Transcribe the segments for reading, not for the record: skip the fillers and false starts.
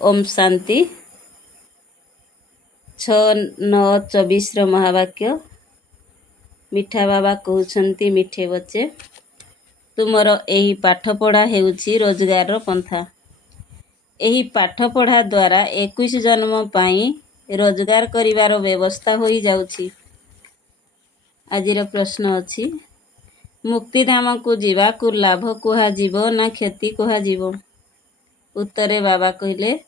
ओम शांति 6-9-24 महावाक्य। मिठा बाबा कहते मिठे बच्चे तुमर एही पाठपढ़ा हेउछि रोजगार पंथा। एही पाठपढ़ा द्वारा 21 जन्म पाई रोजगार करिवार व्यवस्था होई जाउछि। आजिर प्रश्न अछि, मुक्तिधाम को जीवा को लाभ कुहा जीवो ना क्षति कुहा जीवो? उत्तरे बाबा कहले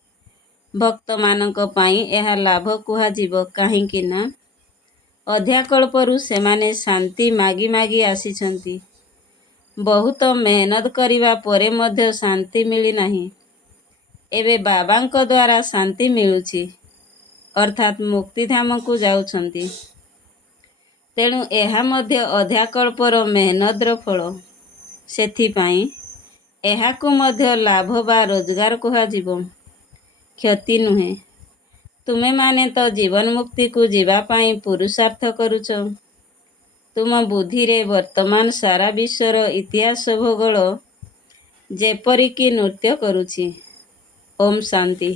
भक्त मानक पाई एहा लाभ कुहा जीवो काहींकि ना अध्याकल्परू सेमाने शांति मागी मागी आसीछंती। बहुत मेहनत करिवा परे मध्य शांति मिली नाही। एबे बाबांक द्वारा शांति मिलुछि अर्थात मुक्तिधाम को जाउछंती। तेणु एहा मध्य अध्याकल्पर मेहनतर फल। सेथिपाई एहाकु मध्य लाभ बा रोजगार कुहा जीवो, क्षति नुहे। तुमे माने तो जीवन मुक्ति को जीवा पाई पुरुषार्थ करुछ। तुम बुद्धि रे वर्तमान सारा विश्वर इतिहास भूगोल जेपरिकी नृत्य करुछि। ओम शांति।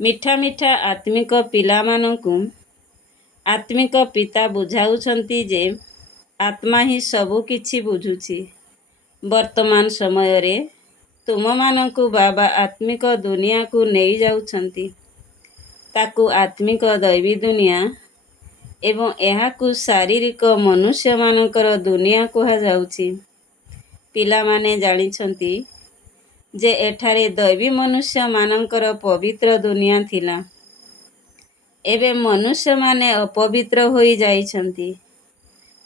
मिठा मिठा आत्मिक पिला मानकु आत्मिक पिता बुझाउछंती जे आत्मा ही सबु किछि बुझुछि। वर्तमान समय रे तुम मानकु बाबा आत्मिक दुनिया को नहीं जाउछंती। ताकु आत्मिक दैवी दुनिया एवं एहाकु शारीरिक मनुष्य मानकर दुनिया कुहा जाउछि। पिला माने जानिछंती जे एठारे दैवी मनुष्य मानकर पवित्र दुनिया थिला। एबे मनुष्य माने अपवित्र होई जाइछंती।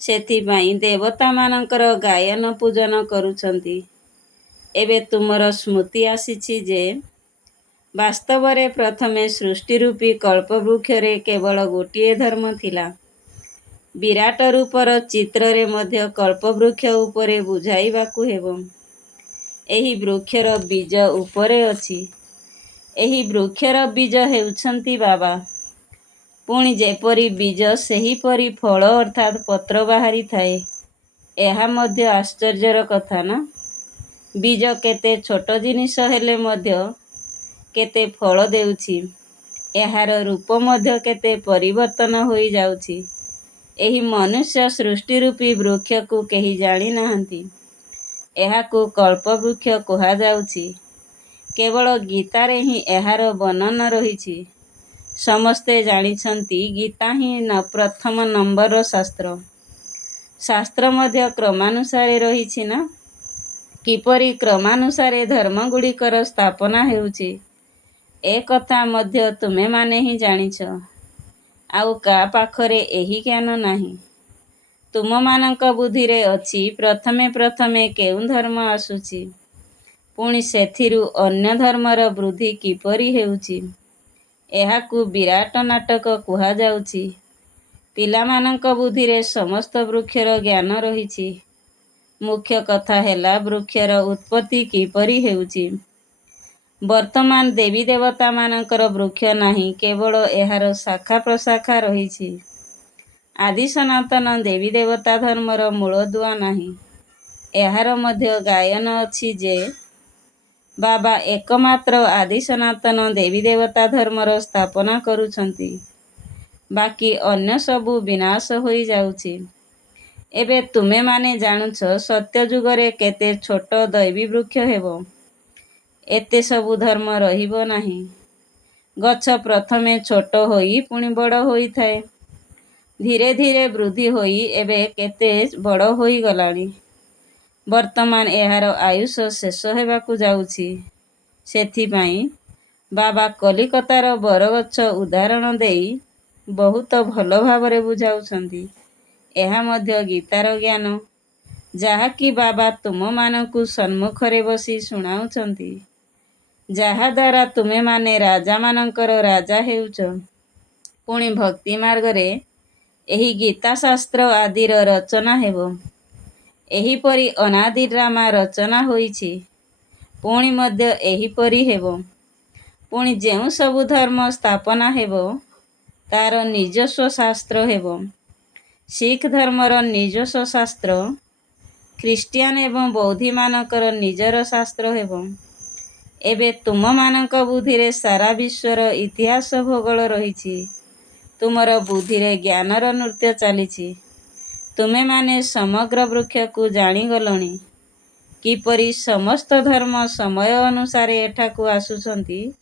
सेथिपाई देवता मानकर गायन पूजन करुछंती। एबे तुमर स्मृति आसीछि जे वास्तवरे प्रथमे सृष्टि रूपी कल्पवृक्षरे केवल गोटिए धर्म थिला। विराट रूपर चित्रे मध्य कल्पवृक्ष उपरे बुझाइबाकु हेबो। एही वृक्षर बीज उपरे अछि। एही वृक्षर बीज हेउछंती बाबा। पुणी जेपरी बीज सेहीपरी फल अर्थात पत्र बाहारी थाए। एहा मध्य आश्चर्यर कथा ना। बीज केते छोट जिनिष हेले मध्य केते फल देउछि। एहार रूप मध्य केते परिवर्तन होई जाउछि। एही मनुष्य सृष्टि रूपी वृक्ष को केही जानी नाहंती। एहाकु कल्पवृक्ष कुहा जाउछि। केवल गीतारे ही एहार वर्णन रहिछि। समस्ते जानिछंती गीता ही न प्रथम नंबर शास्त्र। शास्त्र मध्य क्रमानुसारे रहिछि ना। किपरि क्रमानुसारे धर्म गुड़िकर स्थापना हेउछि ए कथा मध्य तुमे माने ही जानिछ। आउ का पाखरे एही ज्ञान नाही। तुम मानक बुद्धि रे अछि प्रथमे प्रथमे केउ धर्म आसुछि, पुणी सेथिरु अन्य धर्मर वृद्धि किपरि हेउछि। एहाकु विराट नाटक कुहा जाउछि। पिलामानंक बुद्धि रे समस्त वृक्षर ज्ञान रहिछि। मुख्य कथा हेला वृक्षर उत्पत्ति किपरि हेउछि। वर्तमान देवी देवता मानकर वृक्ष नाही, केवल एहार शाखा प्रशाखा रहिछि। आदि सनातन देवी देवता धर्मर मूलदुआ नाही। एहार मध्य गायन अछि जे बाबा एकमात्र आदि सनातन देवी देवता धर्मर स्थापना करुछंती। बाकी अन्य सबु विनाश होई जाउछि। एबे तुमे माने जानुछ सत्य जुगरे केते छोट दैवी वृक्ष हेबो। एते सबु धर्म रहिबो नाही। गछ प्रथमे छोट होई पुणी बड़ होई थाए। धीरे धीरे वृद्धि होई एबे केते बड़ होई गलानी। वर्तमान एहार आयुष शेष हेबाकु जाउछि। सेथिपाई बाबा कलिकतार बरगछ उदाहरण देई बहुत भल भावरे बुझाउछंती। एहा मध्य गीतार ज्ञान जाहाकि बाबा तुम मानकु सम्मुखरे बसी शुणाउछंती। जाहा द्वारा तुमे माने राजा मानकर राजा हेउछ। पुणी भक्ति मार्गरे एही गीता शास्त्र आदिर रचना हेबो। एहीपरि अनादि ड्रामा रचना होईछि। पुणी मध्य एहीपरि हेबो। पुणी जेउ सबु धर्म स्थापना हेबो तार निजस्व शास्त्र हेबो। सिख धर्मर निजस्व शास्त्र, ख्रीष्टियान एवं बौद्धी मानकर निजर शास्त्र हेबो। ଏବେ ତୁମମାନଙ୍କ ବୁଦ୍ଧିରେ ସାରା ବିଶ୍ୱର ଇତିହାସ ଭୂଗୋଳ ରହିଛି। ତୁମର ବୁଦ୍ଧିରେ ଜ୍ଞାନର ନୃତ୍ୟ ଚାଲିଛି। ତୁମେମାନେ ସମଗ୍ର ବୃକ୍ଷକୁ ଜାଣିଗଲଣି। କିପରି ସମସ୍ତ ଧର୍ମ ସମୟ ଅନୁସାରେ ଏଠାକୁ ଆସୁଛନ୍ତି,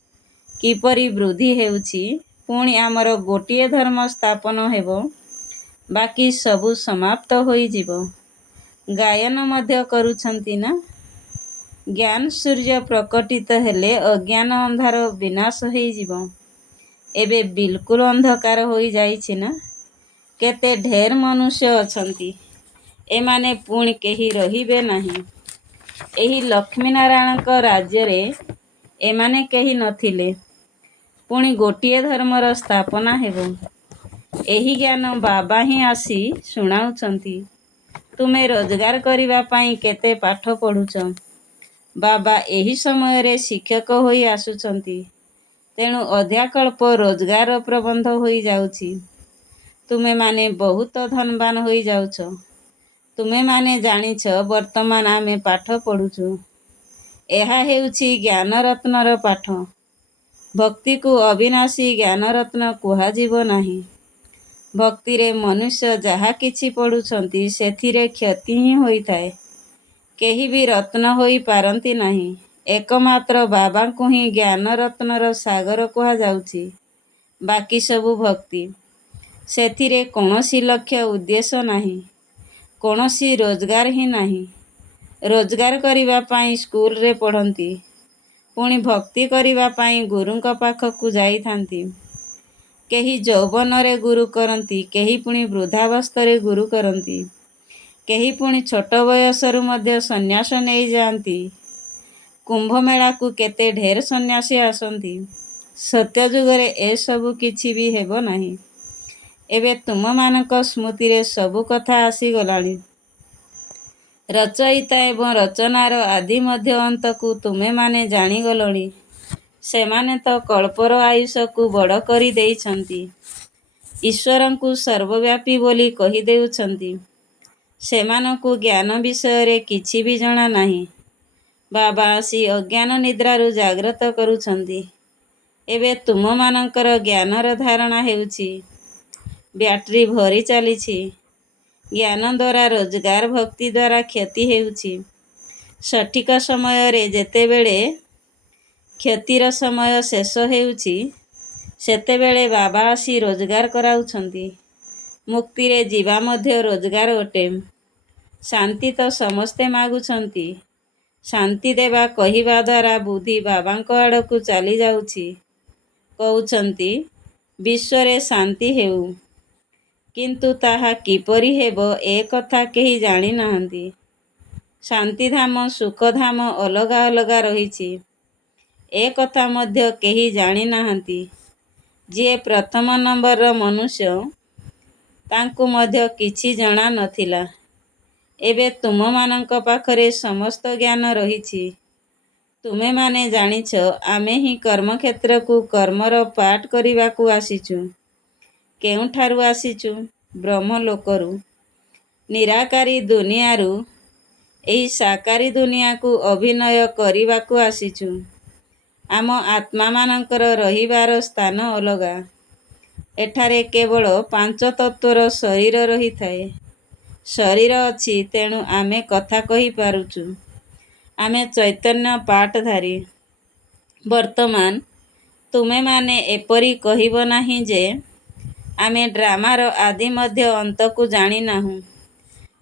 କିପରି ବୃଦ୍ଧି ହେଉଛି, ପୁଣି ଆମର ଗୋଟିଏ ଧର୍ମ ସ୍ଥାପନ ହେବ, ବାକି ସବୁ ସମାପ୍ତ ହୋଇଯିବ। ଗାୟନ ମଧ୍ୟ କରୁଛନ୍ତି ନା? ଜ୍ଞାନ ସୂର୍ଯ୍ୟ ପ୍ରକଟିତ ହେଲେ ଅଜ୍ଞାନ ଅନ୍ଧାର ବିନାଶ ହେଇଯିବ। ଏବେ ବିଲକୁଲ ଅନ୍ଧକାର ହୋଇଯାଇଛି ନା? କେତେ ଢେର ମନୁଷ୍ୟ ଅଛନ୍ତି। ଏମାନେ ପୁଣି କେହି ରହିବେ ନାହିଁ। ଏହି ଲକ୍ଷ୍ମୀନାରାୟଣଙ୍କ ରାଜ୍ୟରେ ଏମାନେ କେହି ନଥିଲେ। ପୁଣି ଗୋଟିଏ ଧର୍ମର ସ୍ଥାପନା ହେବ। ଏହି ଜ୍ଞାନ ବାବା ହିଁ ଆସି ଶୁଣାଉଛନ୍ତି। ତୁମେ ରୋଜଗାର କରିବା ପାଇଁ କେତେ ପାଠ ପଢ଼ୁଛ। ବାବା ଏହି ସମୟରେ ଶିକ୍ଷକ ହୋଇ ଆସୁଛନ୍ତି। ତେଣୁ ଅଧ୍ୟାକଳ୍ପ ରୋଜଗାର ପ୍ରବନ୍ଧ ହୋଇଯାଉଛି। ତୁମେମାନେ ବହୁତ ଧନବାନ ହୋଇଯାଉଛ। ତୁମେମାନେ ଜାଣିଛ ବର୍ତ୍ତମାନ ଆମେ ପାଠ ପଢ଼ୁଛୁ। ଏହା ହେଉଛି ଜ୍ଞାନରତ୍ନର ପାଠ। ଭକ୍ତିକୁ ଅବିନାଶୀ ଜ୍ଞାନରତ୍ନ କୁହାଯିବ ନାହିଁ। ଭକ୍ତିରେ ମନୁଷ୍ୟ ଯାହା କିଛି ପଢ଼ୁଛନ୍ତି ସେଥିରେ କ୍ଷତି ହିଁ ହୋଇଥାଏ। କେହି ବି ରତ୍ନ ହୋଇ ପାରନ୍ତି ନାହିଁ। ଏକମାତ୍ର ବାବାଙ୍କୁ ହିଁ ଜ୍ଞାନରତ୍ନର ସାଗର କୁହାଯାଉଛି। ବାକି ସବୁ ଭକ୍ତି। ସେଥିରେ କୌଣସି ଲକ୍ଷ୍ୟ ଉଦ୍ଦେଶ୍ୟ ନାହିଁ। କୌଣସି ରୋଜଗାର ହିଁ ନାହିଁ। ରୋଜଗାର କରିବା ପାଇଁ ସ୍କୁଲରେ ପଢ଼ନ୍ତି। ପୁଣି ଭକ୍ତି କରିବା ପାଇଁ ଗୁରୁଙ୍କ ପାଖକୁ ଯାଇଥାନ୍ତି। କେହି ଯୌବନରେ ଗୁରୁ କରନ୍ତି, କେହି ପୁଣି ବୃଦ୍ଧାବସ୍ଥାରେ ଗୁରୁ କରନ୍ତି। କେହି ପୁଣି ଛୋଟ ବୟସରୁ ମଧ୍ୟ ସନ୍ନ୍ୟାସ ନେଇଯାଆନ୍ତି। କୁମ୍ଭମେଳାକୁ କେତେ ଢେର ସନ୍ନ୍ୟାସୀ ଆସନ୍ତି। ସତ୍ୟଯୁଗରେ ଏସବୁ କିଛି ବି ହେବ ନାହିଁ। ଏବେ ତୁମମାନଙ୍କ ସ୍ମୃତିରେ ସବୁ କଥା ଆସିଗଲାଣି। ରଚୟିତା ଏବଂ ରଚନାର ଆଦି ମଧ୍ୟ ଅନ୍ତକୁ ତୁମେମାନେ ଜାଣିଗଲଣି। ସେମାନେ ତ କଳ୍ପର ଆୟୁଷକୁ ବଡ଼ କରି ଦେଇଛନ୍ତି। ଈଶ୍ୱରଙ୍କୁ ସର୍ବବ୍ୟାପୀ ବୋଲି କହିଦେଉଛନ୍ତି। ସେମାନଙ୍କୁ ଜ୍ଞାନ ବିଷୟରେ କିଛି ବି ଜଣା ନାହିଁ। ବାବା ଆସି ଅଜ୍ଞାନ ନିଦ୍ରାରୁ ଜାଗ୍ରତ କରୁଛନ୍ତି। ଏବେ ତୁମମାନଙ୍କର ଜ୍ଞାନର ଧାରଣା ହେଉଛି। ବ୍ୟାଟେରୀ ଭରି ଚାଲିଛି। ଜ୍ଞାନ ଦ୍ୱାରା ରୋଜଗାର, ଭକ୍ତି ଦ୍ୱାରା କ୍ଷତି ହେଉଛି। ସଠିକ ସମୟରେ ଯେତେବେଳେ କ୍ଷତିର ସମୟ ଶେଷ ହେଉଛି, ସେତେବେଳେ ବାବା ଆସି ରୋଜଗାର କରାଉଛନ୍ତି। ମୁକ୍ତିରେ ଯିବା ମଧ୍ୟ ରୋଜଗାର ଅଟେ। ଶାନ୍ତି ତ ସମସ୍ତେ ମାଗୁଛନ୍ତି। ଶାନ୍ତି ଦେବା କହିବା ଦ୍ୱାରା ବୁଦ୍ଧି ବାବାଙ୍କ ଆଡ଼କୁ ଚାଲିଯାଉଛି। କହୁଛନ୍ତି ବିଶ୍ୱରେ ଶାନ୍ତି ହେଉ। କିନ୍ତୁ ତାହା କିପରି ହେବ ଏ କଥା କେହି ଜାଣିନାହାନ୍ତି। ଶାନ୍ତିଧାମ, ସୁଖଧାମ ଅଲଗା ଅଲଗା ରହିଛି। ଏ କଥା ମଧ୍ୟ କେହି ଜାଣିନାହାନ୍ତି। ଯିଏ ପ୍ରଥମ ନମ୍ବରର ମନୁଷ୍ୟ, ତାଙ୍କୁ ମଧ୍ୟ କିଛି ଜଣା ନଥିଲା। ଏବେ ତୁମମାନଙ୍କ ପାଖରେ ସମସ୍ତ ଜ୍ଞାନ ରହିଛି। ତୁମେମାନେ ଜାଣିଛ ଆମେ ହିଁ କର୍ମକ୍ଷେତ୍ରକୁ କର୍ମର ପାଠ କରିବାକୁ ଆସିଛୁ। କେଉଁଠାରୁ ଆସିଛୁ? ବ୍ରହ୍ମଲୋକରୁ। ନିରାକାରୀ ଦୁନିଆରୁ ଏହି ସାକାରୀ ଦୁନିଆକୁ ଅଭିନୟ କରିବାକୁ ଆସିଛୁ। ଆମ ଆତ୍ମାମାନଙ୍କର ରହିବାର ସ୍ଥାନ ଅଲଗା। ଏଠାରେ କେବଳ ପାଞ୍ଚ ତତ୍ତ୍ୱର ଶରୀର ରହିଥାଏ। ଶରୀର ଅଛି, ତେଣୁ ଆମେ କଥା କହିପାରୁଛୁ। ଆମେ ଚୈତନ୍ୟ ପାଠଧାରୀ। ବର୍ତ୍ତମାନ ତୁମେମାନେ ଏପରି କହିବ ନାହିଁ ଯେ ଆମେ ଡ୍ରାମାର ଆଦି ମଧ୍ୟ ଅନ୍ତକୁ ଜାଣିନାହୁଁ।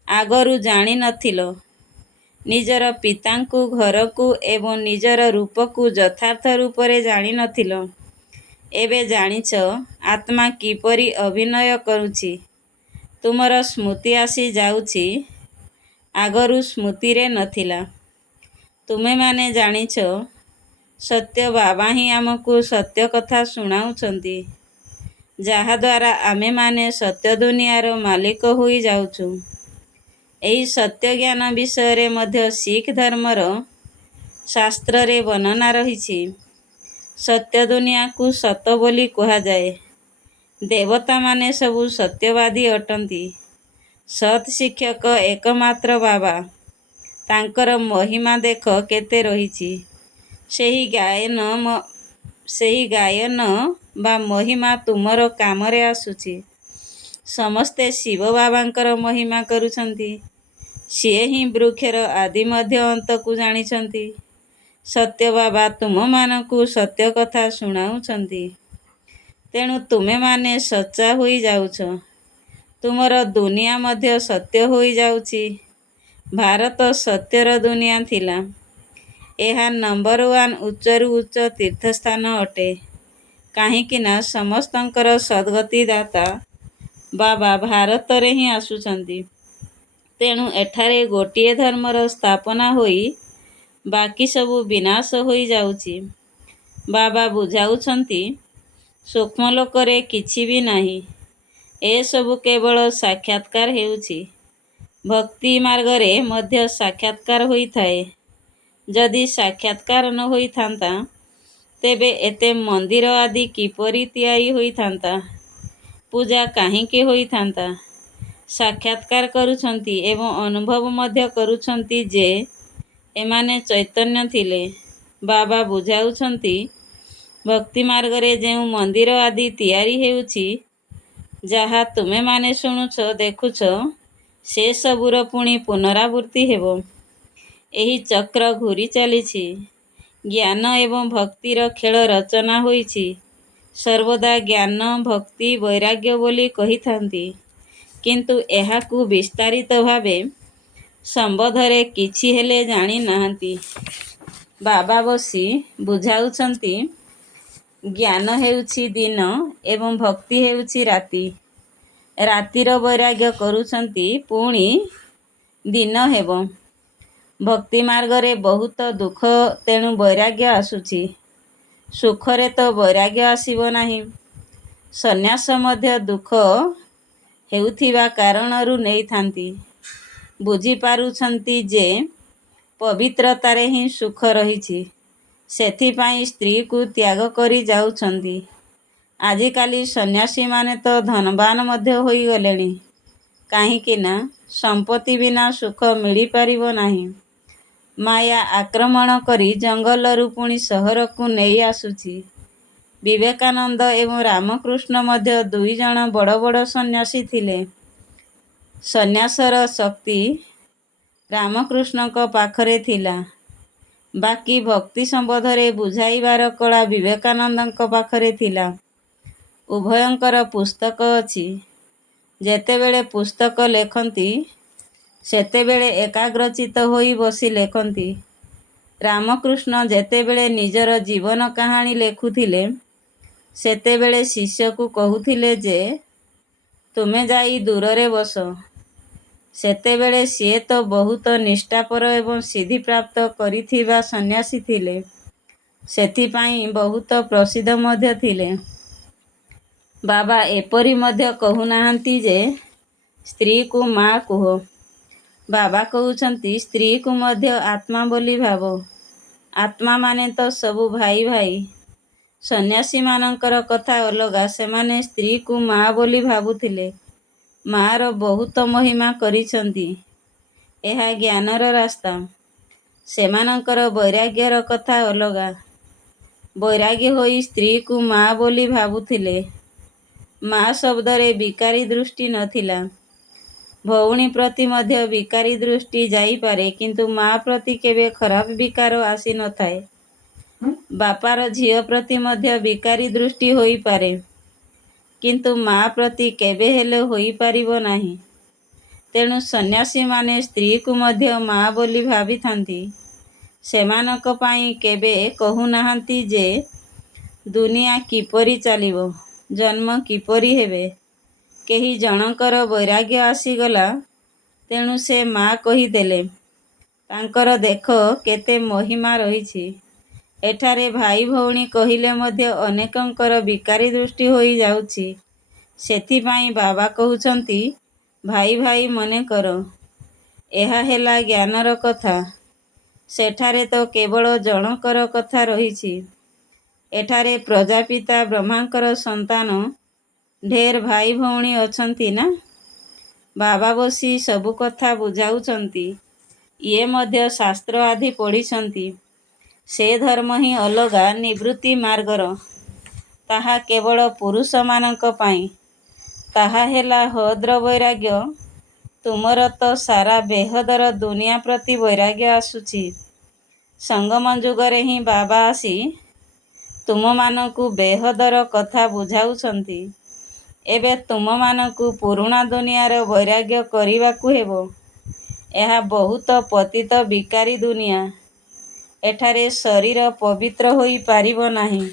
ଆଗରୁ ଜାଣିନଥିଲ। ନିଜର ପିତାଙ୍କୁ, ଘରକୁ ଏବଂ ନିଜର ରୂପକୁ ଯଥାର୍ଥ ରୂପରେ ଜାଣିନଥିଲ। ଏବେ ଜାଣିଛ ଆତ୍ମା କିପରି ଅଭିନୟ କରୁଛି। ତୁମର ସ୍ମୃତି ଆସି ଯାଉଛି। ଆଗରୁ ସ୍ମୃତିରେ ନଥିଲା। ତୁମେମାନେ ଜାଣିଛ ସତ୍ୟ ବାବା ହିଁ ଆମକୁ ସତ୍ୟ କଥା ଶୁଣାଉଛନ୍ତି, ଯାହାଦ୍ୱାରା ଆମେମାନେ ସତ୍ୟ ଦୁନିଆର ମାଲିକ ହୋଇଯାଉଛୁ। ଏହି ସତ୍ୟ ଜ୍ଞାନ ବିଷୟରେ ମଧ୍ୟ ଶିଖ ଧର୍ମର ଶାସ୍ତ୍ରରେ ବର୍ଣ୍ଣନା ରହିଛି। ସତ୍ୟ ଦୁନିଆକୁ ସତ ବୋଲି କୁହାଯାଏ। ଦେବତାମାନେ ସବୁ ସତ୍ୟବାଦୀ ଅଟନ୍ତି। ସତ୍ ଶିକ୍ଷକ ଏକମାତ୍ର ବାବା। ତାଙ୍କର ମହିମା ଦେଖ କେତେ ରହିଛି। ସେହି ଗାୟନ ବା ମହିମା ତୁମର କାମରେ ଆସୁଛି। ସମସ୍ତେ ଶିବ ବାବାଙ୍କର ମହିମା କରୁଛନ୍ତି। ସିଏ ହିଁ ବୃକ୍ଷର ଆଦି ମଧ୍ୟ ଅନ୍ତକୁ ଜାଣିଛନ୍ତି। ସତ୍ୟ ବାବା ତୁମମାନଙ୍କୁ ସତ୍ୟ କଥା ଶୁଣାଉଛନ୍ତି। ତେଣୁ ତୁମେମାନେ ସଚ୍ଚା ହୋଇଯାଉଛ। ତୁମର ଦୁନିଆ ମଧ୍ୟ ସତ୍ୟ ହୋଇଯାଉଛି। ଭାରତ ସତ୍ୟର ଦୁନିଆ ଥିଲା। ଏହା ନମ୍ବର 1 ଉଚ୍ଚରୁ ଉଚ୍ଚ ତୀର୍ଥସ୍ଥାନ ଅଟେ। କାହିଁକିନା ସମସ୍ତଙ୍କର ସଦ୍ଗତିଦାତା ବାବା ଭାରତରେ ହିଁ ଆସୁଛନ୍ତି। ତେଣୁ ଏଠାରେ ଗୋଟିଏ ଧର୍ମର ସ୍ଥାପନା ହୋଇ ବାକି ସବୁ ବିନାଶ ହୋଇଯାଉଛି। ବାବା ବୁଝାଉଛନ୍ତି, ସୂକ୍ଷ୍ମ ଲୋକରେ କିଛି ବି ନାହିଁ। ଏସବୁ କେବଳ ସାକ୍ଷାତକାର ହେଉଛି। ଭକ୍ତି ମାର୍ଗରେ ମଧ୍ୟ ସାକ୍ଷାତକାର ହୋଇଥାଏ। ଯଦି ସାକ୍ଷାତକାର ନ ହୋଇଥାନ୍ତା, ତେବେ ଏତେ ମନ୍ଦିର ଆଦି କିପରି ତିଆରି ହୋଇଥାନ୍ତା? ପୂଜା କାହିଁକି ହୋଇଥାନ୍ତା? ସାକ୍ଷାତକାର କରୁଛନ୍ତି ଏବଂ ଅନୁଭବ ମଧ୍ୟ କରୁଛନ୍ତି ଯେ ଏମାନେ ଚୈତନ୍ୟ ଥିଲେ। ବାବା ବୁଝାଉଛନ୍ତି, ଭକ୍ତି ମାର୍ଗରେ ଯେଉଁ ମନ୍ଦିର ଆଦି ତିଆରି ହେଉଛି, ଯାହା ତୁମେମାନେ ଶୁଣୁଛ, ଦେଖୁଛ, ସେସବୁର ପୁଣି ପୁନରାବୃତ୍ତି ହେବ। ଏହି ଚକ୍ର ଘୂରି ଚାଲିଛି। ଜ୍ଞାନ ଏବଂ ଭକ୍ତିର ଖେଳ ରଚନା ହୋଇଛି। ସର୍ବଦା ଜ୍ଞାନ, ଭକ୍ତି, ବୈରାଗ୍ୟ ବୋଲି କହିଥାନ୍ତି, କିନ୍ତୁ ଏହାକୁ ବିସ୍ତାରିତ ଭାବେ ସମ୍ବନ୍ଧରେ କିଛି ହେଲେ ଜାଣିନାହାନ୍ତି। ବାବା ବସି ବୁଝାଉଛନ୍ତି, ଜ୍ଞାନ ହେଉଛି ଦିନ ଏବଂ ଭକ୍ତି ହେଉଛି ରାତି। ରାତିର ବୈରାଗ୍ୟ କରୁଛନ୍ତି, ପୁଣି ଦିନ ହେବ। ଭକ୍ତି ମାର୍ଗରେ ବହୁତ ଦୁଃଖ, ତେଣୁ ବୈରାଗ୍ୟ ଆସୁଛି। ସୁଖରେ ତ ବୈରାଗ୍ୟ ଆସିବ ନାହିଁ। ସନ୍ନ୍ୟାସ ମଧ୍ୟ ଦୁଃଖ ହେଉଥିବା କାରଣରୁ ନେଇଥାନ୍ତି। ବୁଝିପାରୁଛନ୍ତି ଯେ ପବିତ୍ରତାରେ ହିଁ ସୁଖ ରହିଛି। ସେଥିପାଇଁ ସ୍ତ୍ରୀକୁ ତ୍ୟାଗ କରି ଯାଉଛନ୍ତି। ଆଜିକାଲି ସନ୍ନ୍ୟାସୀମାନେ ତ ଧନବାନ ମଧ୍ୟ ହୋଇଗଲେଣି। କାହିଁକିନା ସମ୍ପତ୍ତି ବିନା ସୁଖ ମିଳିପାରିବ ନାହିଁ। ମାୟା ଆକ୍ରମଣ କରି ଜଙ୍ଗଲରୁ ପୁଣି ସହରକୁ ନେଇ ଆସୁଛି। ବିବେକାନନ୍ଦ ଏବଂ ରାମକୃଷ୍ଣ ମଧ୍ୟ 2 ଜଣ ବଡ଼ ବଡ଼ ସନ୍ନ୍ୟାସୀ ଥିଲେ। ସନ୍ନ୍ୟାସର ଶକ୍ତି ରାମକୃଷ୍ଣଙ୍କ ପାଖରେ ଥିଲା। ବାକି ଭକ୍ତି ସମ୍ବନ୍ଧରେ ବୁଝାଇବାର କଳା ବିବେକାନନ୍ଦଙ୍କ ପାଖରେ ଥିଲା। ଉଭୟଙ୍କର ପୁସ୍ତକ ଅଛି। ଯେତେବେଳେ ପୁସ୍ତକ ଲେଖନ୍ତି, ସେତେବେଳେ ଏକାଗ୍ରଚିତ୍ତ ହୋଇ ବସି ଲେଖନ୍ତି। ରାମକୃଷ୍ଣ ଯେତେବେଳେ ନିଜର ଜୀବନ କାହାଣୀ ଲେଖୁଥିଲେ, ସେତେବେଳେ ଶିଷ୍ୟକୁ କହୁଥିଲେ ଯେ ତୁମେ ଯାଇ ଦୂରରେ ବସ। ସେତେବେଳେ ସିଏ ତ ବହୁତ ନିଷ୍ଠାପର ଏବଂ ସିଦ୍ଧିପ୍ରାପ୍ତ କରିଥିବା ସନ୍ନ୍ୟାସୀ ଥିଲେ। ସେଥିପାଇଁ ବହୁତ ପ୍ରସିଦ୍ଧ ମଧ୍ୟ ଥିଲେ। ବାବା ଏପରି ମଧ୍ୟ କହୁନାହାନ୍ତି ଯେ ସ୍ତ୍ରୀକୁ ମା କୁହ। ବାବା କହୁଛନ୍ତି, ସ୍ତ୍ରୀକୁ ମଧ୍ୟ ଆତ୍ମା ବୋଲି ଭାବ। ଆତ୍ମାମାନେ ତ ସବୁ ଭାଇ ଭାଇ। ସନ୍ନ୍ୟାସୀମାନଙ୍କର କଥା ଅଲଗା। ସେମାନେ ସ୍ତ୍ରୀକୁ ମା ବୋଲି ଭାବୁଥିଲେ। ମାର ବହୁତ ମହିମା କରିଛନ୍ତି। ଏହା ଜ୍ଞାନର ରାସ୍ତା। ସେମାନଙ୍କର ବୈରାଗ୍ୟର କଥା ଅଲଗା। ବୈରାଗୀ ହୋଇ ସ୍ତ୍ରୀକୁ ମା ବୋଲି ଭାବୁଥିଲେ। ମା ଶବ୍ଦରେ ବିକାରୀ ଦୃଷ୍ଟି ନଥିଲା। ଭଉଣୀ ପ୍ରତି ମଧ୍ୟ ବିକାରୀ ଦୃଷ୍ଟି ଯାଇପାରେ, କିନ୍ତୁ ମା ପ୍ରତି କେବେ ଖରାପ ବିକାର ଆସିନଥାଏ। ବାପାର ଝିଅ ପ୍ରତି ମଧ୍ୟ ବିକାରୀ ଦୃଷ୍ଟି ହୋଇପାରେ, କିନ୍ତୁ ମା ପ୍ରତି କେବେ ହେଲେ ହୋଇପାରିବ ନାହିଁ। ତେଣୁ ସନ୍ନ୍ୟାସୀମାନେ ସ୍ତ୍ରୀକୁ ମଧ୍ୟ ମା ବୋଲି ଭାବିଥାନ୍ତି। ସେମାନଙ୍କ ପାଇଁ କେବେ କହୁନାହାନ୍ତି ଯେ ଦୁନିଆ କିପରି ଚାଲିବ, ଜନ୍ମ କିପରି ହେବେ। କେହି ଜଣଙ୍କର ବୈରାଗ୍ୟ ଆସିଗଲା, ତେଣୁ ସେ ମା କହିଦେଲେ। ତାଙ୍କର ଦେଖ କେତେ ମହିମା ରହିଛି। ଏଠାରେ ଭାଇ ଭଉଣୀ କହିଲେ ମଧ୍ୟ ଅନେକଙ୍କର ବିକାରୀ ଦୃଷ୍ଟି ହୋଇଯାଉଛି। ସେଥିପାଇଁ ବାବା କହୁଛନ୍ତି, ଭାଇ ଭାଇ ମନେକର। ଏହା ହେଲା ଜ୍ଞାନର କଥା। ସେଠାରେ ତ କେବଳ ଜଣଙ୍କର କଥା ରହିଛି। ଏଠାରେ ପ୍ରଜାପିତା ବ୍ରହ୍ମାଙ୍କର ସନ୍ତାନ ଢେର ଭାଇ ଭଉଣୀ ଅଛନ୍ତି ନା। ବାବା ବସି ସବୁ କଥା ବୁଝାଉଛନ୍ତି। ଇଏ ମଧ୍ୟ ଶାସ୍ତ୍ର ଆଦି ପଢ଼ିଛନ୍ତି। ସେ ଧର୍ମ ହିଁ ଅଲଗା ନିବୃତ୍ତି ମାର୍ଗର। ତାହା କେବଳ ପୁରୁଷମାନଙ୍କ ପାଇଁ। ତାହା ହେଲା ହଦ୍ର ବୈରାଗ୍ୟ। ତୁମର ତ ସାରା ବେହଦର ଦୁନିଆ ପ୍ରତି ବୈରାଗ୍ୟ ଆସୁଛି। ସଙ୍ଗମ ଯୁଗରେ ହିଁ ବାବା ଆସି ତୁମମାନଙ୍କୁ ବେହଦର କଥା ବୁଝାଉଛନ୍ତି। ଏବେ ତୁମମାନଙ୍କୁ ପୁରୁଣା ଦୁନିଆର ବୈରାଗ୍ୟ କରିବାକୁ ହେବ। ଏହା ବହୁତ ପତିତ ବିକାରୀ ଦୁନିଆ। ଏଠାରେ ଶରୀର ପବିତ୍ର ହୋଇପାରିବ ନାହିଁ।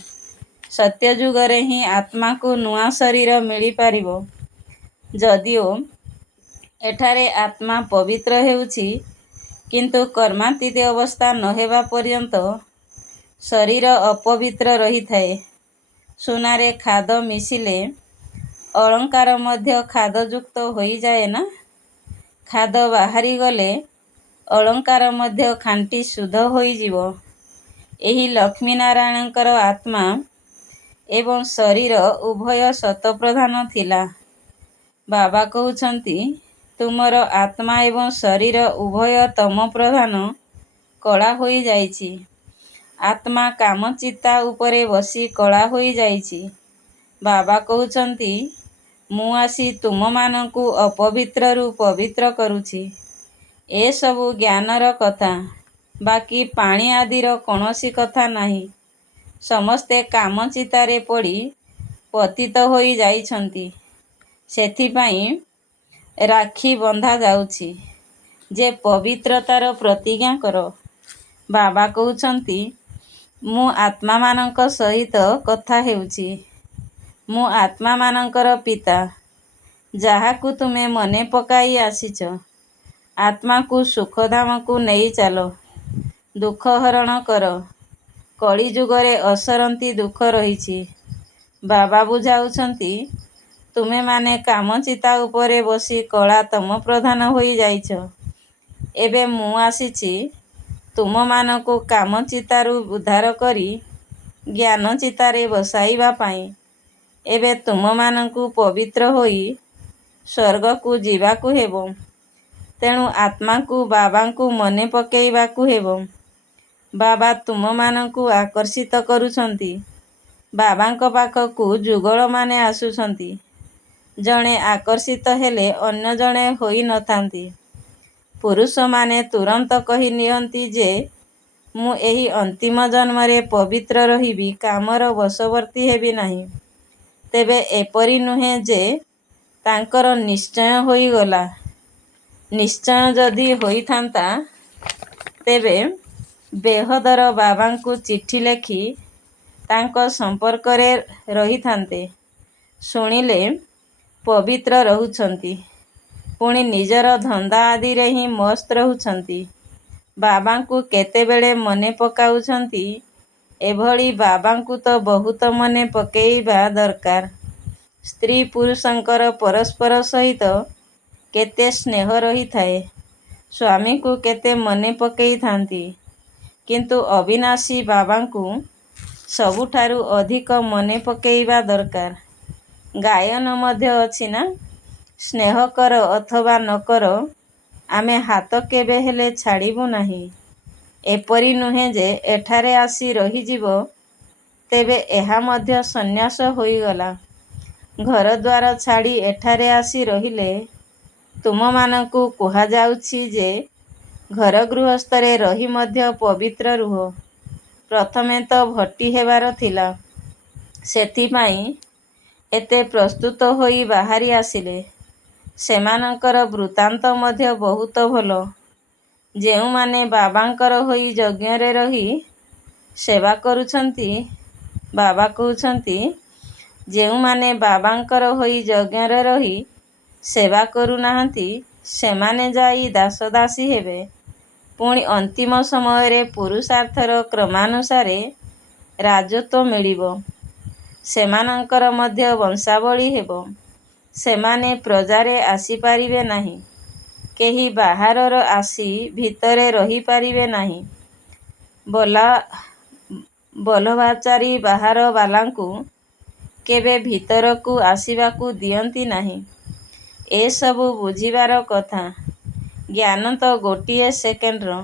ସତ୍ୟଯୁଗରେ ହିଁ ଆତ୍ମାକୁ ନୂଆ ଶରୀର ମିଳିପାରିବ। ଯଦିଓ ଏଠାରେ ଆତ୍ମା ପବିତ୍ର ହେଉଛି, କିନ୍ତୁ କର୍ମାତୀତ ଅବସ୍ଥା ନ ହେବା ପର୍ଯ୍ୟନ୍ତ ଶରୀର ଅପବିତ୍ର ରହିଥାଏ। ସୁନାରେ ଖାଦ ମିଶିଲେ ଅଳଙ୍କାର ମଧ୍ୟ ଖାଦଯୁକ୍ତ ହୋଇଯାଏ ନା? ଖାଦ ବାହାରିଗଲେ ଅଳଙ୍କାର ମଧ୍ୟ ଖାଣ୍ଟି ଶୁଦ୍ଧ ହୋଇଯିବ। ଏହି ଲକ୍ଷ୍ମୀନାରାୟଣଙ୍କର ଆତ୍ମା ଏବଂ ଶରୀର ଉଭୟ ଶତପ୍ରଧାନ ଥିଲା। ବାବା କହୁଛନ୍ତି, ତୁମର ଆତ୍ମା ଏବଂ ଶରୀର ଉଭୟ ତମପ୍ରଧାନ କଳା ହୋଇଯାଇଛି। ଆତ୍ମା କାମଚିତା ଉପରେ ବସି କଳା ହୋଇଯାଇଛି। ବାବା କହୁଛନ୍ତି, ମୁଁ ଆସି ତୁମମାନଙ୍କୁ ଅପବିତ୍ରରୁ ପବିତ୍ର କରୁଛି। ଏସବୁ ଜ୍ଞାନର କଥା, ବାକି ପାଣି ଆଦିର କୌଣସି କଥା ନାହିଁ। ସମସ୍ତେ କାମଚିତାରେ ପଡ଼ି ପତିତ ହୋଇଯାଇଛନ୍ତି। ସେଥିପାଇଁ ରାକ୍ଷୀ ବନ୍ଧାଯାଉଛି ଯେ ପବିତ୍ରତାର ପ୍ରତିଜ୍ଞା କର। ବାବା କହୁଛନ୍ତି, ମୁଁ ଆତ୍ମାମାନଙ୍କ ସହିତ କଥା ହେଉଛି। ମୁଁ ଆତ୍ମାମାନଙ୍କର ପିତା, ଯାହାକୁ ତୁମେ ମନେ ପକାଇ ଆସିଛ। ଆତ୍ମାକୁ ସୁଖଧାମକୁ ନେଇ ଚାଲ। ଦୁଃଖ ହରଣ କର। କଳିଯୁଗରେ ଅସରନ୍ତି ଦୁଃଖ ରହିଛି। ବାବା ବୁଝାଉଛନ୍ତି, ତୁମେମାନେ କାମଚିତା ଉପରେ ବସି କଳା ତମପ୍ରଧାନ ହୋଇଯାଇଛ। ଏବେ ମୁଁ ଆସିଛି ତୁମମାନଙ୍କୁ କାମଚିତାରୁ ଉଦ୍ଧାର କରି ଜ୍ଞାନଚିତାରେ ବସାଇବା ପାଇଁ। ଏବେ ତୁମମାନଙ୍କୁ ପବିତ୍ର ହୋଇ ସ୍ୱର୍ଗକୁ ଯିବାକୁ ହେବ। ତେଣୁ ଆତ୍ମାକୁ ବାବାଙ୍କୁ ମନେ ପକାଇବାକୁ ହେବ। ବାବା ତୁମମାନଙ୍କୁ ଆକର୍ଷିତ କରୁଛନ୍ତି। ବାବାଙ୍କ ପାଖକୁ ଯୁଗଳମାନେ ଆସୁଛନ୍ତି। ଜଣେ ଆକର୍ଷିତ ହେଲେ ଅନ୍ୟ ଜଣେ ହୋଇନଥାନ୍ତି। ପୁରୁଷମାନେ ତୁରନ୍ତ କହି ନିଅନ୍ତି ଯେ, ମୁଁ ଏହି ଅନ୍ତିମ ଜନ୍ମରେ ପବିତ୍ର ରହିବି, କାମର ବଶବର୍ତ୍ତୀ ହେବି ନାହିଁ। ତେବେ ଏପରି ନୁହେଁ ଯେ ତାଙ୍କର ନିଶ୍ଚୟ ହୋଇଗଲା। ନିଶ୍ଚୟ ଯଦି ହୋଇଥାନ୍ତା, ତେବେ ବେହଦର ବାବାଙ୍କୁ ଚିଠି ଲେଖି ତାଙ୍କ ସମ୍ପର୍କରେ ରହିଥାନ୍ତେ। ଶୁଣିଲେ ପବିତ୍ର ରହୁଛନ୍ତି, ପୁଣି ନିଜର ଧନ୍ଦା ଆଦିରେ ହିଁ ମସ୍ତ ରହୁଛନ୍ତି। ବାବାଙ୍କୁ କେତେବେଳେ ମନେ ପକାଉଛନ୍ତି? ଏଭଳି ବାବାଙ୍କୁ ତ ବହୁତ ମନେ ପକାଇବା ଦରକାର। ସ୍ତ୍ରୀ ପୁରୁଷଙ୍କର ପରସ୍ପର ସହିତ କେତେ ସ୍ନେହ ରହିଥାଏ। ସ୍ୱାମୀଙ୍କୁ କେତେ ମନେ ପକାଇଥାନ୍ତି। କିନ୍ତୁ ଅବିନାଶୀ ବାବାଙ୍କୁ ସବୁଠାରୁ ଅଧିକ ମନେ ପକାଇବା ଦରକାର। ଗାୟନ ମଧ୍ୟ ଅଛି ନା? ସ୍ନେହ କର ଅଥବା ନ କର, ଆମେ ହାତ କେବେ ହେଲେ ଛାଡ଼ିବୁ ନାହିଁ। ଏପରି ନୁହେଁ ଯେ ଏଠାରେ ଆସି ରହିଯିବ, ତେବେ ଏହା ମଧ୍ୟ ସନ୍ନ୍ୟାସ ହୋଇଗଲା। ଘରଦ୍ୱାର ଛାଡ଼ି ଏଠାରେ ଆସି ରହିଲେ ତୁମମାନଙ୍କୁ କୁହାଯାଉଛି ଯେ ଘର ଗୃହସ୍ଥରେ ରହି ମଧ୍ୟ ପବିତ୍ର ରୁହ। ପ୍ରଥମେ ତ ଭଟ୍ଟି ହେବାର ଥିଲା। ସେଥିପାଇଁ ଏତେ ପ୍ରସ୍ତୁତ ହୋଇ ବାହାରି ଆସିଲେ। ସେମାନଙ୍କର ବୃତ୍ତାନ୍ତ ମଧ୍ୟ ବହୁତ ଭଲ। ଯେଉଁମାନେ ବାବାଙ୍କର ହୋଇ ଯଜ୍ଞରେ ରହି ସେବା କରୁଛନ୍ତି, ବାବା କହୁଛନ୍ତି, ଯେଉଁମାନେ ବାବାଙ୍କର ହୋଇ ଯଜ୍ଞରେ ରହି ସେବା କରୁନାହାନ୍ତି, ସେମାନେ ଯାଇ ଦାସ ଦାସୀ ହେବେ। ପୁଣି ଅନ୍ତିମ ସମୟରେ ପୁରୁଷାର୍ଥର କ୍ରମାନୁସାରେ ରାଜତ୍ୱ ମିଳିବ। ସେମାନଙ୍କର ମଧ୍ୟ ବଂଶାବଳୀ ହେବ। ସେମାନେ ପ୍ରଜାରେ ଆସିପାରିବେ ନାହିଁ। କେହି ବାହାରର ଆସି ଭିତରେ ରହିପାରିବେ ନାହିଁ। ବଲ୍ଲଭାଚାରୀ ବାହାରବାଲାଙ୍କୁ କେବେ ଭିତରକୁ ଆସିବାକୁ ଦିଅନ୍ତି ନାହିଁ। ଏସବୁ ବୁଝିବାର କଥା। ଜ୍ଞାନ ତ ଗୋଟିଏ ସେକେଣ୍ଡର।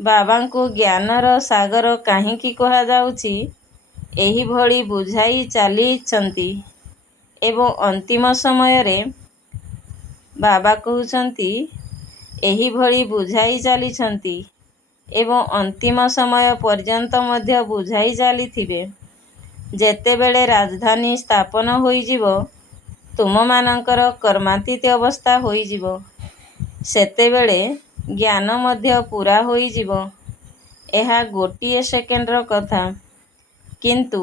ବାବାଙ୍କୁ ଜ୍ଞାନର ସାଗର କାହିଁକି କୁହାଯାଉଛି ଏହିଭଳି ବୁଝାଇ ଚାଲିଛନ୍ତି ଏବଂ ଅନ୍ତିମ ସମୟରେ ବାବା କହୁଛନ୍ତି ଏହିଭଳି ବୁଝାଇ ଚାଲିଛନ୍ତି ଏବଂ ଅନ୍ତିମ ସମୟ ପର୍ଯ୍ୟନ୍ତ ମଧ୍ୟ ବୁଝାଇ ଚାଲିଥିବେ। ଯେତେବେଳେ ରାଜଧାନୀ ସ୍ଥାପନ ହୋଇଯିବ, ତୁମମାନଙ୍କର କର୍ମାତୀତ ଅବସ୍ଥା ହୋଇଯିବ, ସେତେବେଳେ ଜ୍ଞାନ ମଧ୍ୟ ପୂରା ହୋଇଯିବ। ଏହା ଗୋଟିଏ ସେକେଣ୍ଡର କଥା, କିନ୍ତୁ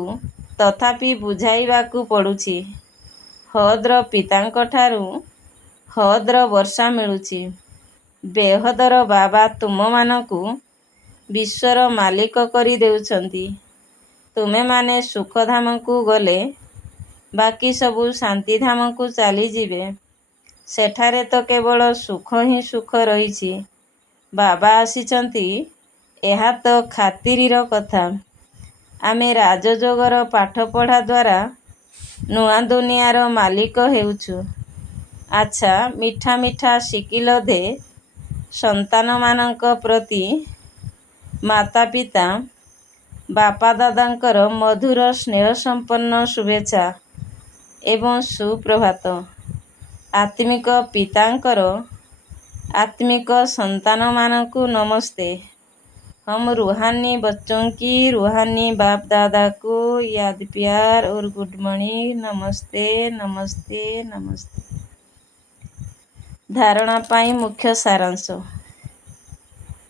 ତଥାପି ବୁଝାଇବାକୁ ପଡ଼ୁଛି। ହଦ୍ର ପିତାଙ୍କଠାରୁ ହଦ୍ର ବର୍ଷା ମିଳୁଛି। ବେହଦର ବାବା ତୁମମାନଙ୍କୁ ବିଶ୍ୱର ମାଲିକ କରି ଦେଉଛନ୍ତି। ତୁମେମାନେ ସୁଖଧାମକୁ ଗଲେ ବାକି ସବୁ ଶାନ୍ତିଧାମକୁ ଚାଲିଯିବେ। ସେଠାରେ ତ କେବଳ ସୁଖ ହିଁ ସୁଖ ରହିଛି। ବାବା ଆସିଛନ୍ତି, ଏହା ତ ଖାତିରିର କଥା। ଆମେ ରାଜଯୋଗର ପାଠପଢ଼ା ଦ୍ୱାରା ନୂଆ ଦୁନିଆର ମାଲିକ ହେଉଛୁ। ଆଚ୍ଛା, ମିଠା ମିଠା ଶିକିଲ ଦେ ସନ୍ତାନମାନଙ୍କ ପ୍ରତି ମାତାପିତା ବାପା ଦାଦାଙ୍କର ମଧୁର ସ୍ନେହସମ୍ପନ୍ନ ଶୁଭେଚ୍ଛା ଏବଂ ସୁପ୍ରଭାତ। ଆତ୍ମିକ ପିତାଙ୍କର ଆତ୍ମିକ ସନ୍ତାନମାନଙ୍କୁ ନମସ୍ତେ। हम रूहानी बच्चों की रूहानी बाप दादा को याद प्यार और गुड मॉर्निंग। नमस्ते नमस्ते नमस्ते। धारणा पाई मुख्य सारांश।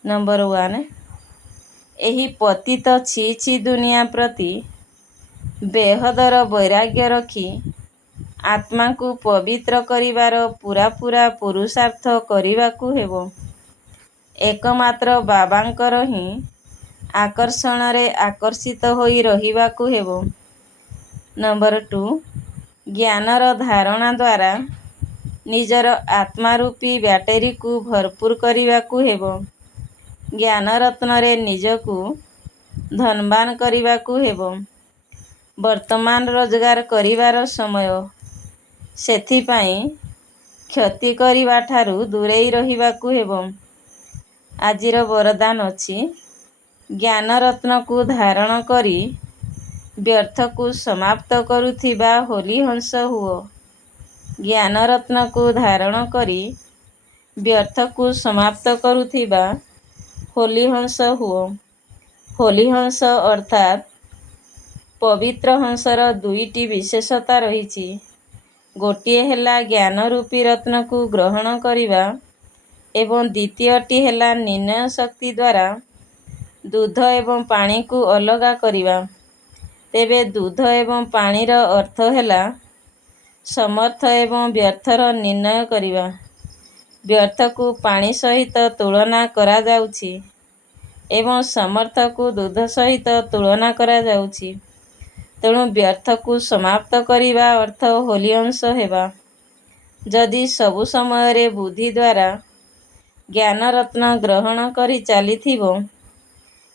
नंबर 1, ଏହି ପତିତ ଛି ଛି ଦୁନିଆ ପ୍ରତି ବେହଦର ବୈରାଗ୍ୟ ରଖି ଆତ୍ମାକୁ ପବିତ୍ର କରିବାର ପୂରା ପୁରୁଷାର୍ଥ କରିବାକୁ ହେବ। ଏକମାତ୍ର ବାବାଙ୍କର ହିଁ ଆକର୍ଷଣରେ ଆକର୍ଷିତ ହୋଇ ରହିବାକୁ ହେବ। ନମ୍ବର 2, ଜ୍ଞାନର ଧାରଣା ଦ୍ୱାରା ନିଜର ଆତ୍ମାରୂପୀ ବ୍ୟାଟେରୀକୁ ଭରପୁର କରିବାକୁ ହେବ। ଜ୍ଞାନରତ୍ନରେ ନିଜକୁ ଧନବାନ କରିବାକୁ ହେବ। ବର୍ତ୍ତମାନ ରୋଜଗାର କରିବାର ସମୟ। ସେଥିପାଇଁ କ୍ଷତି କରିବାଠାରୁ ଦୂରେଇ ରହିବାକୁ ହେବ। ଆଜିର ବରଦାନ ଅଛି, ଜ୍ଞାନରତ୍ନକୁ ଧାରଣ କରି ବ୍ୟର୍ଥକୁ ସମାପ୍ତ କରୁଥିବା ହୋଲି ହଂସ ହୁଅ। ଜ୍ଞାନରତ୍ନକୁ ଧାରଣ କରି ବ୍ୟର୍ଥକୁ ସମାପ୍ତ କରୁଥିବା ହୋଲି ହଂସ ହୁଅ। ହୋଲି ହଂସ ଅର୍ଥାତ୍ ପବିତ୍ର ହଂସର ଦୁଇଟି ବିଶେଷତା ରହିଛି। ଗୋଟିଏ ହେଲା ଜ୍ଞାନରୂପୀ ରତ୍ନକୁ ଗ୍ରହଣ କରିବା ଏବଂ ଦ୍ୱିତୀୟଟି ହେଲା ନିର୍ଣ୍ଣୟ ଶକ୍ତି ଦ୍ୱାରା ଦୁଧ ଏବଂ ପାଣିକୁ ଅଲଗା କରିବା। ତେବେ ଦୁଧ ଏବଂ ପାଣିର ଅର୍ଥ ହେଲା ସମର୍ଥ ଏବଂ ବ୍ୟର୍ଥର ନିର୍ଣ୍ଣୟ କରିବା। ବ୍ୟର୍ଥକୁ ପାଣି ସହିତ ତୁଳନା କରାଯାଉଛି ଏବଂ ସମର୍ଥକୁ ଦୁଧ ସହିତ ତୁଳନା କରାଯାଉଛି। ତେଣୁ ବ୍ୟର୍ଥକୁ ସମାପ୍ତ କରିବା ଅର୍ଥ ହୋଲି ଅଂଶ ହେବା। ଯଦି ସବୁ ସମୟରେ ବୁଦ୍ଧି ଦ୍ୱାରା ଜ୍ଞାନରତ୍ନ ଗ୍ରହଣ କରି ଚାଲିଥିବ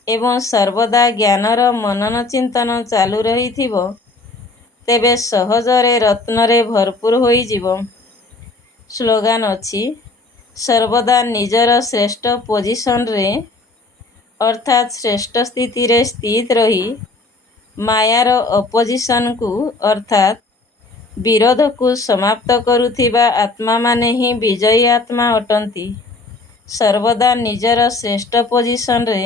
ଏବଂ ସର୍ବଦା ଜ୍ଞାନର ମନନ ଚିନ୍ତନ ଚାଲୁ ରହିଥିବ, ତେବେ ସହଜରେ ରତ୍ନରେ ଭରପୁର ହୋଇଯିବ। ସ୍ଲୋଗାନ ଅଛି, ସର୍ବଦା ନିଜର ଶ୍ରେଷ୍ଠ ପୋଜିସନରେ ଅର୍ଥାତ୍ ଶ୍ରେଷ୍ଠ ସ୍ଥିତିରେ ସ୍ଥିତ ରହି ମାୟାର ଅପୋଜିସନକୁ ଅର୍ଥାତ୍ ବିରୋଧକୁ ସମାପ୍ତ କରୁଥିବା ଆତ୍ମାମାନେ ହିଁ ବିଜୟୀ ଆତ୍ମା ଅଟନ୍ତି। ସର୍ବଦା ନିଜର ଶ୍ରେଷ୍ଠ ପୋଜିସନରେ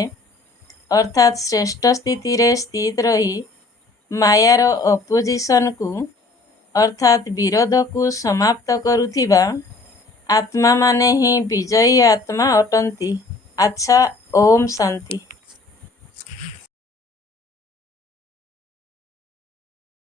ଅର୍ଥାତ୍ ଶ୍ରେଷ୍ଠ ସ୍ଥିତିରେ ସ୍ଥିତ ରହି ମାୟାର ଅପୋଜିସନକୁ ଅର୍ଥାତ୍ ବିରୋଧକୁ ସମାପ୍ତ କରୁଥିବା ଆତ୍ମାମାନେ ହିଁ ବିଜୟୀ ଆତ୍ମା ଅଟନ୍ତି। ଆଚ୍ଛା, ଓମ୍ ଶାନ୍ତି।